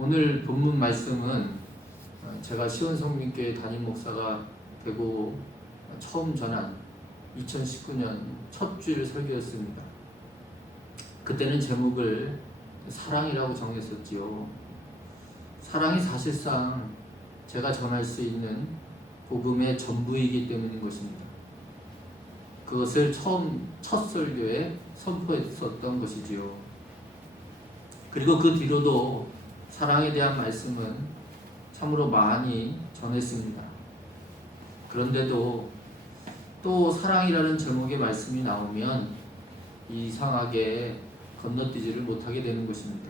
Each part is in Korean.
오늘 본문 말씀은 제가 시원성민교회 담임 목사가 되고 처음 전한 2019년 첫 주일 설교였습니다. 그때는 제목을 사랑이라고 정했었지요. 사랑이 사실상 제가 전할 수 있는 복음의 전부이기 때문인 것입니다. 그것을 첫 설교에 선포했었던 것이지요. 그리고 그 뒤로도 사랑에 대한 말씀은 참으로 많이 전했습니다. 그런데도 또 사랑이라는 제목의 말씀이 나오면 이상하게 건너뛰지를 못하게 되는 것입니다.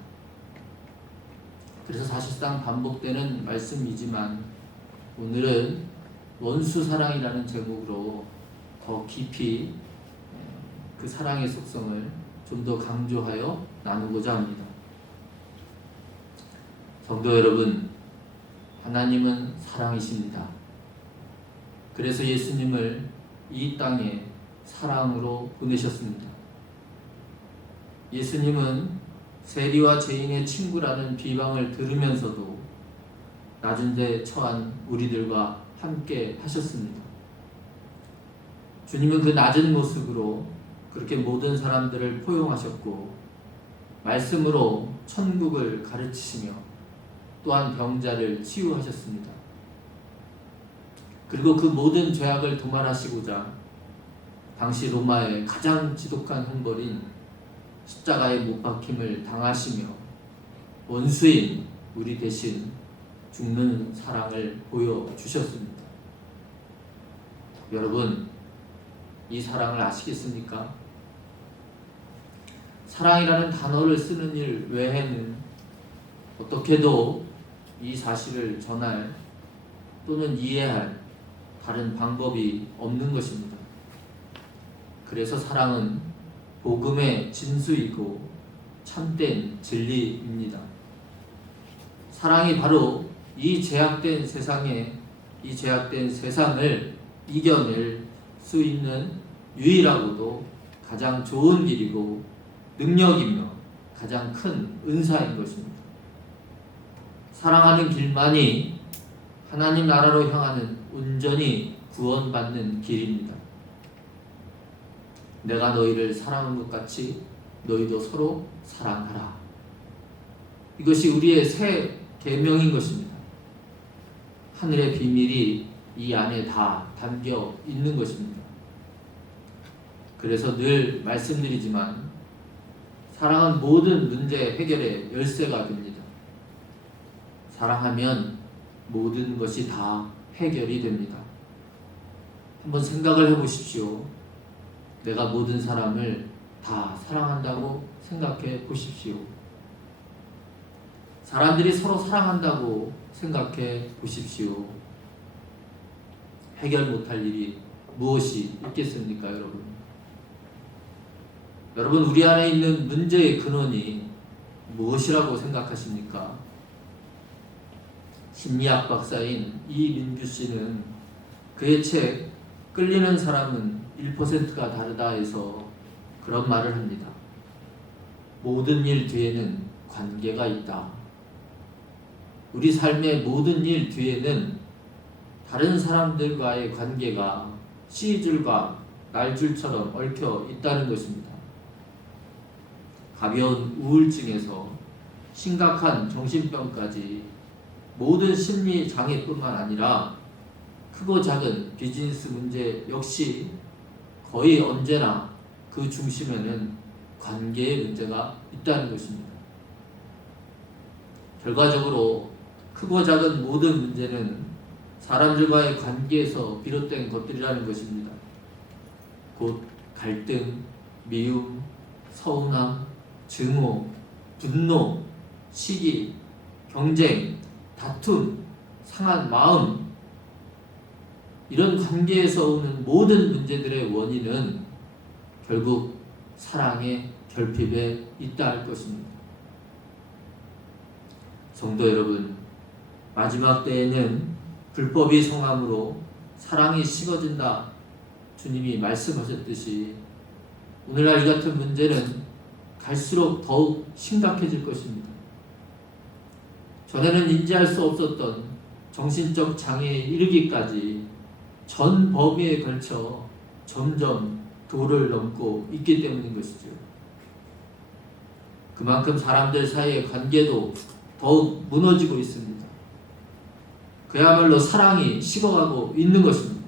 그래서 사실상 반복되는 말씀이지만 오늘은 원수 사랑이라는 제목으로 더 깊이 그 사랑의 속성을 좀 더 강조하여 나누고자 합니다. 성도 여러분, 하나님은 사랑이십니다. 그래서 예수님을 이 땅에 사랑으로 보내셨습니다. 예수님은 세리와 죄인의 친구라는 비방을 들으면서도 낮은 데 처한 우리들과 함께 하셨습니다. 주님은 그 낮은 모습으로 그렇게 모든 사람들을 포용하셨고 말씀으로 천국을 가르치시며 또한 병자를 치유하셨습니다. 그리고 그 모든 죄악을 도말하시고자 당시 로마의 가장 지독한 형벌인 십자가에 못 박힘을 당하시며 원수인 우리 대신 죽는 사랑을 보여주셨습니다. 여러분, 이 사랑을 아시겠습니까? 사랑이라는 단어를 쓰는 일 외에는 어떻게도 이 사실을 전할 또는 이해할 다른 방법이 없는 것입니다. 그래서 사랑은 복음의 진수이고 참된 진리입니다. 사랑이 바로 이 제약된 세상을 이겨낼 수 있는 유일하고도 가장 좋은 길이고 능력이며 가장 큰 은사인 것입니다. 사랑하는 길만이 하나님 나라로 향하는 온전히 구원받는 길입니다. 내가 너희를 사랑한 것 같이 너희도 서로 사랑하라. 이것이 우리의 새 계명인 것입니다. 하늘의 비밀이 이 안에 다 담겨 있는 것입니다. 그래서 늘 말씀드리지만 사랑은 모든 문제 해결의 열쇠가 됩니다. 사랑하면 모든 것이 다 해결이 됩니다. 한번 생각을 해보십시오. 내가 모든 사람을 다 사랑한다고 생각해 보십시오. 사람들이 서로 사랑한다고 생각해 보십시오. 해결 못할 일이 무엇이 있겠습니까, 여러분? 여러분, 우리 안에 있는 문제의 근원이 무엇이라고 생각하십니까? 심리학 박사인 이민규 씨는 그의 책 끌리는 사람은 1%가 다르다에서 그런 말을 합니다. 모든 일 뒤에는 관계가 있다. 우리 삶의 모든 일 뒤에는 다른 사람들과의 관계가 씨줄과 날줄처럼 얽혀 있다는 것입니다. 가벼운 우울증에서 심각한 정신병까지 모든 심리 장애뿐만 아니라 크고 작은 비즈니스 문제 역시 거의 언제나 그 중심에는 관계의 문제가 있다는 것입니다. 결과적으로 크고 작은 모든 문제는 사람들과의 관계에서 비롯된 것들이라는 것입니다. 곧 갈등, 미움, 서운함, 증오, 분노, 시기, 경쟁, 다툼, 상한 마음, 이런 관계에서 오는 모든 문제들의 원인은 결국 사랑의 결핍에 있다 할 것입니다. 성도 여러분, 마지막 때에는 불법이 성함으로 사랑이 식어진다 주님이 말씀하셨듯이 오늘날 이 같은 문제는 갈수록 더욱 심각해질 것입니다. 전에는 인지할 수 없었던 정신적 장애에 이르기까지 전 범위에 걸쳐 점점 도를 넘고 있기 때문인 것이죠. 그만큼 사람들 사이의 관계도 더욱 무너지고 있습니다. 그야말로 사랑이 식어가고 있는 것입니다.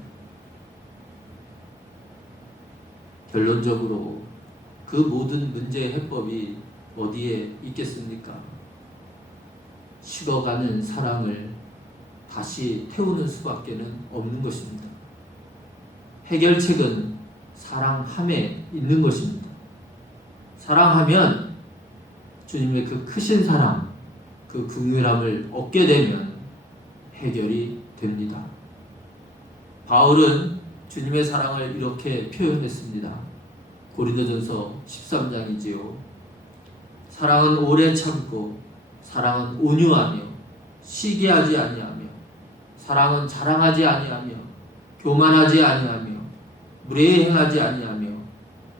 결론적으로 그 모든 문제의 해법이 어디에 있겠습니까? 식어가는 사랑을 다시 태우는 수밖에 없는 것입니다. 해결책은 사랑함에 있는 것입니다. 사랑하면 주님의 그 크신 사랑, 그 긍휼함을 얻게 되면 해결이 됩니다. 바울은 주님의 사랑을 이렇게 표현했습니다. 고린도전서 13장이지요. 사랑은 오래 참고, 사랑은 온유하며, 시기하지 아니하며, 사랑은 자랑하지 아니하며, 교만하지 아니하며, 무례히 행하지 아니하며,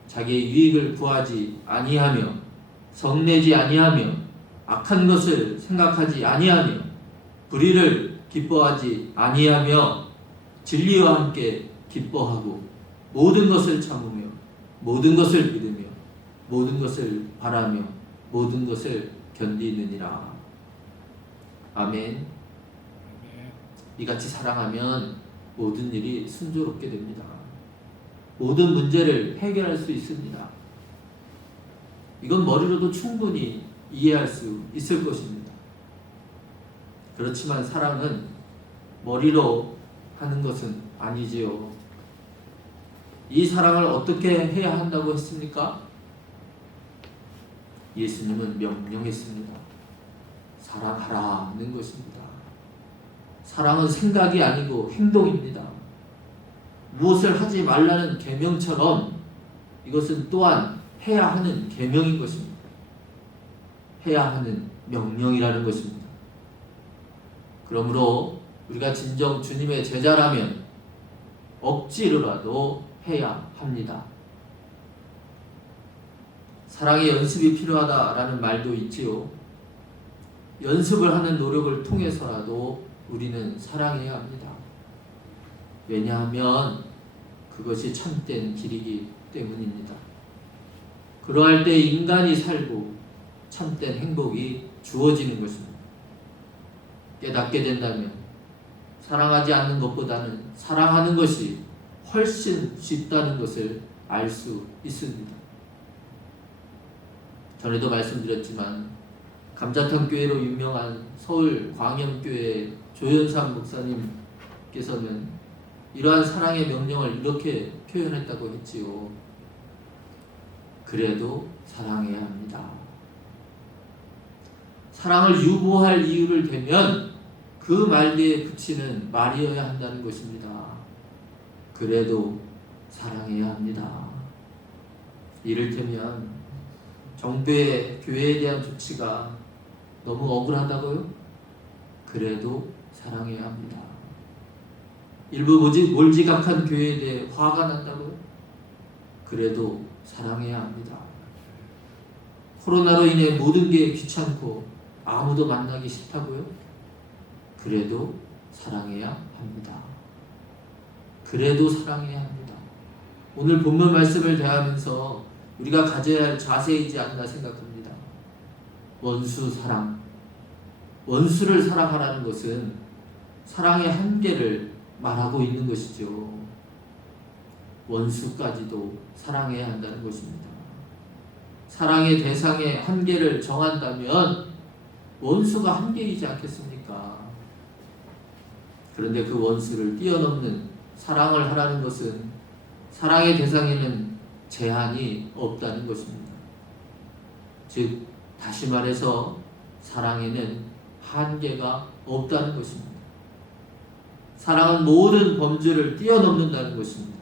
자기의 유익을 구하지 아니하며, 성내지 아니하며, 악한 것을 생각하지 아니하며, 불의를 기뻐하지 아니하며, 진리와 함께 기뻐하고, 모든 것을 참으며, 모든 것을 믿으며, 모든 것을 바라며, 모든 것을 견디느니라. 아멘. 이같이 사랑하면 모든 일이 순조롭게 됩니다. 모든 문제를 해결할 수 있습니다. 이건 머리로도 충분히 이해할 수 있을 것입니다. 그렇지만 사랑은 머리로 하는 것은 아니지요. 이 사랑을 어떻게 해야 한다고 했습니까? 예수님은 명령했습니다. 사랑하라는 것입니다. 사랑은 생각이 아니고 행동입니다. 무엇을 하지 말라는 계명처럼 이것은 또한 해야 하는 계명인 것입니다. 해야 하는 명령이라는 것입니다. 그러므로 우리가 진정 주님의 제자라면 억지로라도 해야 합니다. 사랑의 연습이 필요하다라는 말도 있지요. 연습을 하는 노력을 통해서라도 우리는 사랑해야 합니다. 왜냐하면 그것이 참된 길이기 때문입니다. 그러할 때 인간이 살고 참된 행복이 주어지는 것입니다. 깨닫게 된다면 사랑하지 않는 것보다는 사랑하는 것이 훨씬 쉽다는 것을 알 수 있습니다. 전에도 말씀드렸지만 감자탕 교회로 유명한 서울 광염교회 조현삼 목사님께서는 이러한 사랑의 명령을 이렇게 표현했다고 했지요. 그래도 사랑해야 합니다. 사랑을 유보할 이유를 대면 그 말 뒤에 그치는 말이어야 한다는 것입니다. 그래도 사랑해야 합니다. 이를테면 정부의 교회에 대한 조치가 너무 억울하다고요? 그래도 사랑해야 합니다. 일부 몰지각한 교회에 대해 화가 난다고요? 그래도 사랑해야 합니다. 코로나로 인해 모든 게 귀찮고 아무도 만나기 싫다고요? 그래도 사랑해야 합니다. 그래도 사랑해야 합니다. 오늘 본문 말씀을 대하면서 우리가 가져야 할 자세이지 않나 생각합니다. 원수 사랑. 원수를 사랑하라는 것은 사랑의 한계를 말하고 있는 것이죠. 원수까지도 사랑해야 한다는 것입니다. 사랑의 대상의 한계를 정한다면 원수가 한계이지 않겠습니까? 그런데 그 원수를 뛰어넘는 사랑을 하라는 것은 사랑의 대상에는 제한이 없다는 것입니다. 즉 다시 말해서 사랑에는 한계가 없다는 것입니다. 사랑은 모든 범주를 뛰어넘는다는 것입니다.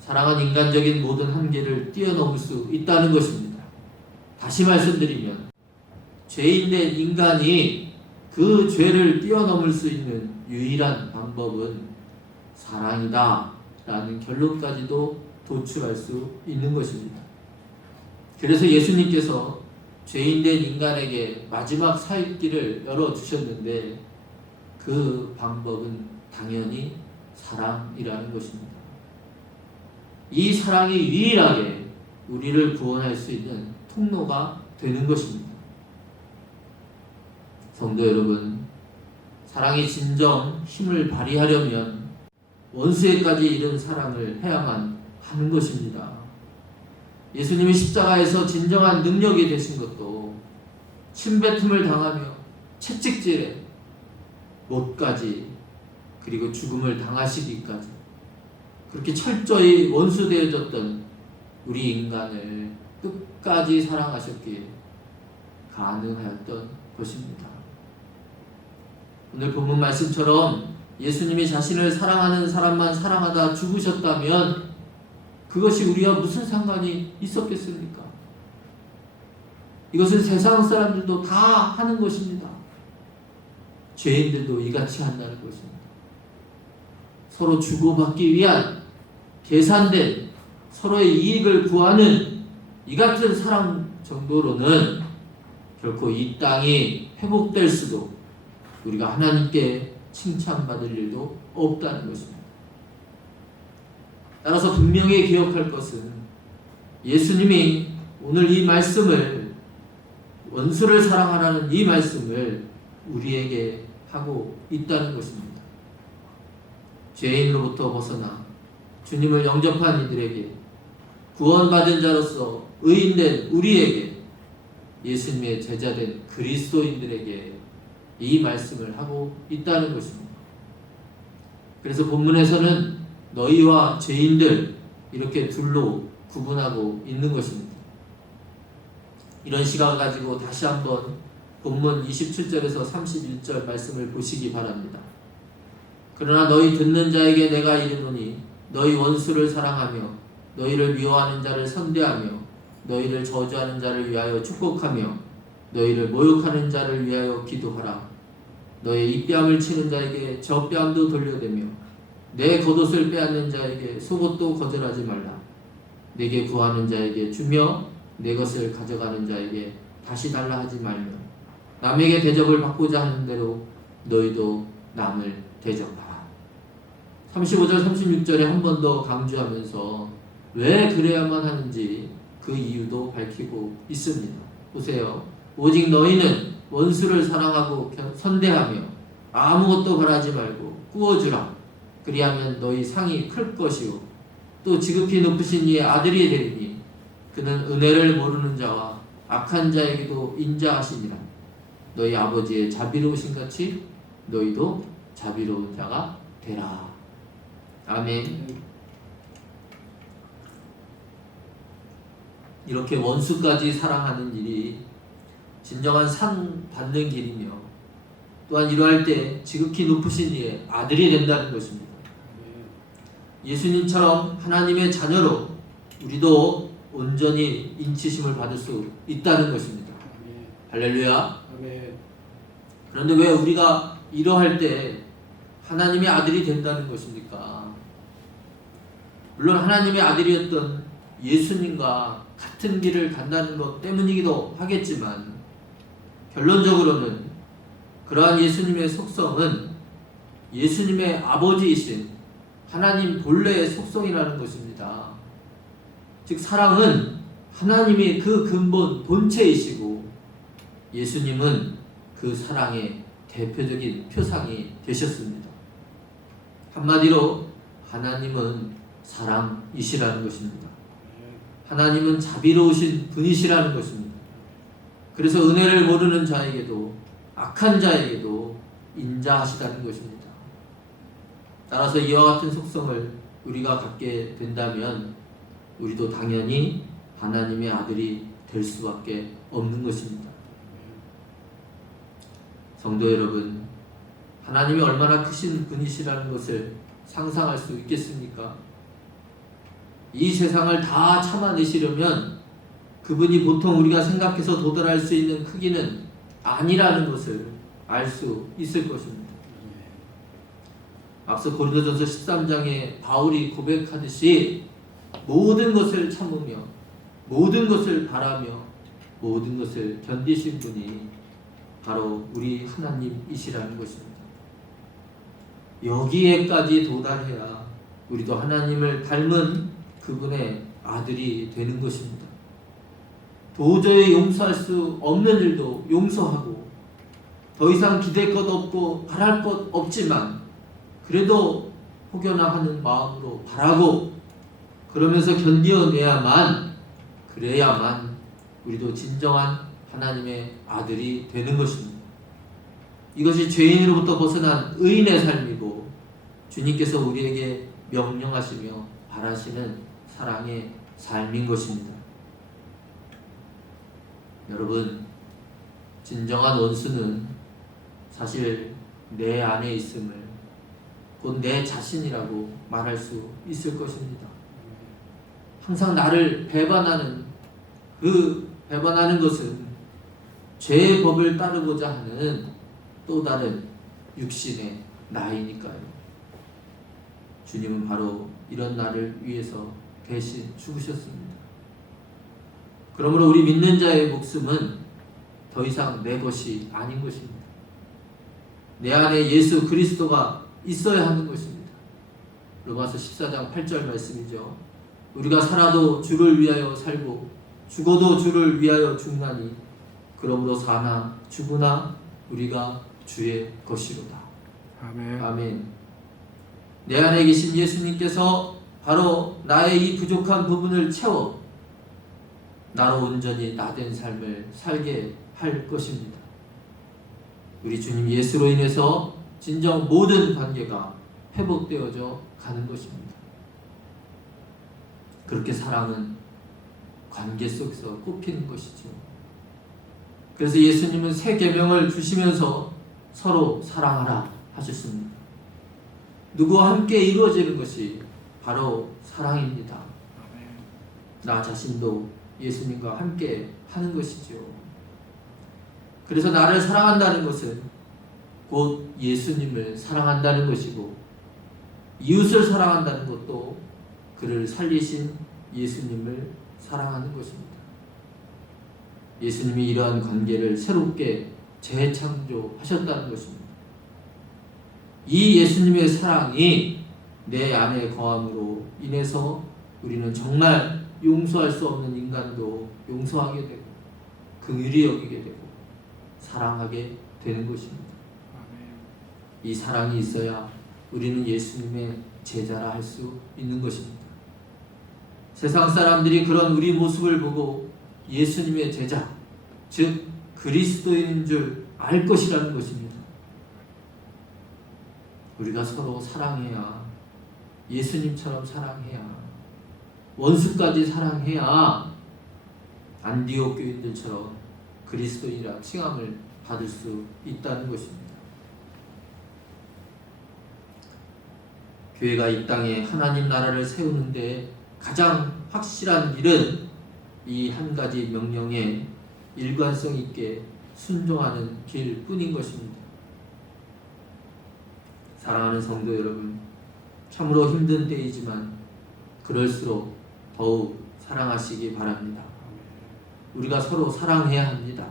사랑은 인간적인 모든 한계를 뛰어넘을 수 있다는 것입니다. 다시 말씀드리면 죄인된 인간이 그 죄를 뛰어넘을 수 있는 유일한 방법은 사랑이다 라는 결론까지도 도출할 수 있는 것입니다. 그래서 예수님께서 죄인된 인간에게 마지막 살 길을 열어주셨는데 그 방법은 당연히 사랑이라는 것입니다. 이 사랑이 유일하게 우리를 구원할 수 있는 통로가 되는 것입니다. 성도 여러분, 사랑이 진정 힘을 발휘하려면 원수에까지 이른 사랑을 해야만 하는 것입니다. 예수님이 십자가에서 진정한 능력이 되신 것도 침뱉음을 당하며 채찍질에 못까지 그리고 죽음을 당하시기까지 그렇게 철저히 원수되어졌던 우리 인간을 끝까지 사랑하셨기에 가능하였던 것입니다. 오늘 본문 말씀처럼 예수님이 자신을 사랑하는 사람만 사랑하다 죽으셨다면 그것이 우리와 무슨 상관이 있었겠습니까? 이것은 세상 사람들도 다 하는 것입니다. 죄인들도 이같이 한다는 것입니다. 서로 주고받기 위한 계산된 서로의 이익을 구하는 이 같은 사랑 정도로는 결코 이 땅이 회복될 수도 우리가 하나님께 칭찬받을 일도 없다는 것입니다. 따라서 분명히 기억할 것은 예수님이 오늘 이 말씀을 원수를 사랑하라는 이 말씀을 우리에게 하고 있다는 것입니다. 죄인으로부터 벗어나 주님을 영접한 이들에게 구원받은 자로서 의인된 우리에게 예수님의 제자된 그리스도인들에게 이 말씀을 하고 있다는 것입니다. 그래서 본문에서는 너희와 죄인들 이렇게 둘로 구분하고 있는 것입니다. 이런 시각을 가지고 다시 한번 본문 27절에서 31절 말씀을 보시기 바랍니다. 그러나 너희 듣는 자에게 내가 이르노니 너희 원수를 사랑하며 너희를 미워하는 자를 선대하며 너희를 저주하는 자를 위하여 축복하며 너희를 모욕하는 자를 위하여 기도하라. 너희 입뺨을 치는 자에게 저 뺨도 돌려대며 내 겉옷을 빼앗는 자에게 속옷도 거절하지 말라. 내게 구하는 자에게 주며 내 것을 가져가는 자에게 다시 달라 하지 말며 남에게 대접을 받고자 하는 대로 너희도 남을 대접하라. 35절 36절에 한 번 더 강조하면서 왜 그래야만 하는지 그 이유도 밝히고 있습니다. 보세요. 오직 너희는 원수를 사랑하고 선대하며 아무것도 바라지 말고 꾸어주라. 그리하면 너희 상이 클 것이요 또 지극히 높으신 이의 아들이 되리니 그는 은혜를 모르는 자와 악한 자에게도 인자하시니라. 너희 아버지의 자비로우신 같이 너희도 자비로운 자가 되라. 아멘. 이렇게 원수까지 사랑하는 일이 진정한 상 받는 길이며 또한 이러할 때 지극히 높으신 이의 아들이 된다는 것입니다. 예수님처럼 하나님의 자녀로 우리도 온전히 인치심을 받을 수 있다는 것입니다. 할렐루야. 그런데 왜 우리가 이러할 때 하나님의 아들이 된다는 것입니까? 물론 하나님의 아들이었던 예수님과 같은 길을 간다는 것 때문이기도 하겠지만 결론적으로는 그러한 예수님의 속성은 예수님의 아버지이신 하나님 본래의 속성이라는 것입니다. 즉 사랑은 하나님이 그 근본 본체이시고 예수님은 그 사랑의 대표적인 표상이 되셨습니다. 한마디로 하나님은 사랑이시라는 것입니다. 하나님은 자비로우신 분이시라는 것입니다. 그래서 은혜를 모르는 자에게도 악한 자에게도 인자하시다는 것입니다. 따라서 이와 같은 속성을 우리가 갖게 된다면 우리도 당연히 하나님의 아들이 될 수밖에 없는 것입니다. 성도 여러분, 하나님이 얼마나 크신 분이시라는 것을 상상할 수 있겠습니까? 이 세상을 다 참아내시려면 그분이 보통 우리가 생각해서 도달할 수 있는 크기는 아니라는 것을 알 수 있을 것입니다. 앞서 고린도전서 13장에 바울이 고백하듯이 모든 것을 참으며 모든 것을 바라며 모든 것을 견디신 분이 바로 우리 하나님이시라는 것입니다. 여기에까지 도달해야 우리도 하나님을 닮은 그분의 아들이 되는 것입니다. 도저히 용서할 수 없는 일도 용서하고 더 이상 기댈 것 없고 바랄 것 없지만 그래도 혹여나 하는 마음으로 바라고 그러면서 견뎌내야만 그래야만 우리도 진정한 하나님의 아들이 되는 것입니다. 이것이 죄인으로부터 벗어난 의인의 삶이고 주님께서 우리에게 명령하시며 바라시는 사랑의 삶인 것입니다. 여러분, 진정한 원수는 사실 내 안에 있음을 곧 내 자신이라고 말할 수 있을 것입니다. 항상 나를 배반하는 배반하는 것은 죄의 법을 따르고자 하는 또 다른 육신의 나이니까요. 주님은 바로 이런 나를 위해서 대신 죽으셨습니다. 그러므로 우리 믿는 자의 목숨은 더 이상 내 것이 아닌 것입니다. 내 안에 예수 그리스도가 있어야 하는 것입니다. 로마서 14장 8절 말씀이죠. 우리가 살아도 주를 위하여 살고 죽어도 주를 위하여 죽나니 그러므로 사나 죽으나 우리가 주의 것이로다. 아멘. 아멘. 내 안에 계신 예수님께서 바로 나의 이 부족한 부분을 채워 나로 온전히 나된 삶을 살게 할 것입니다. 우리 주님 예수로 인해서 진정 모든 관계가 회복되어져 가는 것입니다. 그렇게 사랑은 관계 속에서 꽃피는 것이죠. 그래서 예수님은 새 계명을 주시면서 서로 사랑하라 하셨습니다. 누구와 함께 이루어지는 것이 바로 사랑입니다. 나 자신도 예수님과 함께 하는 것이죠. 그래서 나를 사랑한다는 것은 곧 예수님을 사랑한다는 것이고 이웃을 사랑한다는 것도 그를 살리신 예수님을 사랑하는 것입니다. 예수님이 이러한 관계를 새롭게 재창조하셨다는 것입니다. 이 예수님의 사랑이 내 안에 거함으로 인해서 우리는 정말 용서할 수 없는 인간도 용서하게 되고 긍휼히 여기게 되고 사랑하게 되는 것입니다. 이 사랑이 있어야 우리는 예수님의 제자라 할 수 있는 것입니다. 세상 사람들이 그런 우리 모습을 보고 예수님의 제자, 즉 그리스도인인 줄 알 것이라는 것입니다. 우리가 서로 사랑해야, 예수님처럼 사랑해야, 원수까지 사랑해야 안디옥 교인들처럼 그리스도인이라 칭함을 받을 수 있다는 것입니다. 교회가 이 땅에 하나님 나라를 세우는데 가장 확실한 일은 이 한 가지 명령에 일관성 있게 순종하는 길뿐인 것입니다. 사랑하는 성도 여러분, 참으로 힘든 때이지만 그럴수록 더욱 사랑하시기 바랍니다. 우리가 서로 사랑해야 합니다.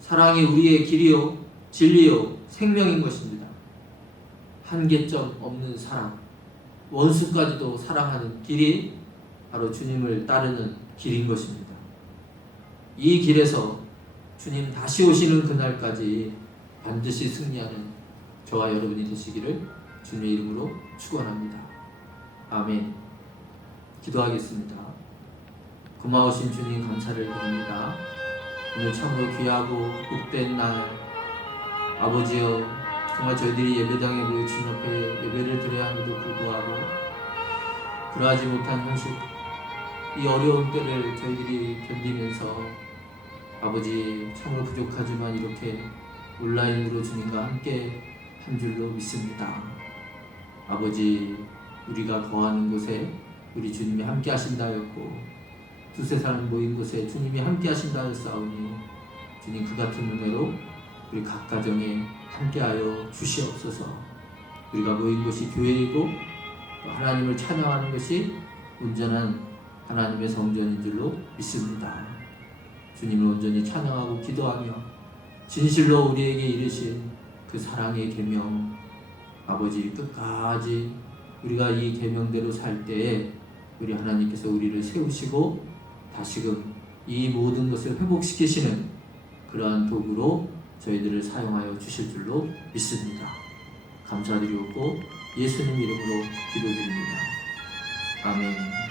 사랑이 우리의 길이요, 진리요, 생명인 것입니다. 한계점 없는 사랑, 원수까지도 사랑하는 길이 바로 주님을 따르는 길인 것입니다. 이 길에서 주님 다시 오시는 그날까지 반드시 승리하는 저와 여러분이 되시기를 주님의 이름으로 축원합니다. 아멘. 기도하겠습니다. 고마우신 주님 감사를 드립니다. 오늘 참으로 귀하고 복된 날 아버지여, 정말 저희들이 예배당에 모여 주님 앞에 예배를 드려야 함에도 불구하고 그러하지 못한 현실, 이 어려운 때를 저희들이 견디면서 아버지 참으로 부족하지만 이렇게 온라인으로 주님과 함께 한 줄로 믿습니다. 아버지, 우리가 거하는 곳에 우리 주님이 함께 하신다 하였고 두세 사람 모인 곳에 주님이 함께 하신다 하였사오니 주님 그 같은 은혜로 우리 각 가정에 함께하여 주시옵소서. 우리가 모인 곳이 교회이고 또 하나님을 찬양하는 것이 온전한 하나님의 성전인 줄로 믿습니다. 주님을 온전히 찬양하고 기도하며 진실로 우리에게 이르신 그 사랑의 계명, 아버지 끝까지 우리가 이 계명대로 살 때에 우리 하나님께서 우리를 세우시고 다시금 이 모든 것을 회복시키시는 그러한 도구로 저희들을 사용하여 주실 줄로 믿습니다. 감사드리고 예수님 이름으로 기도드립니다. 아멘.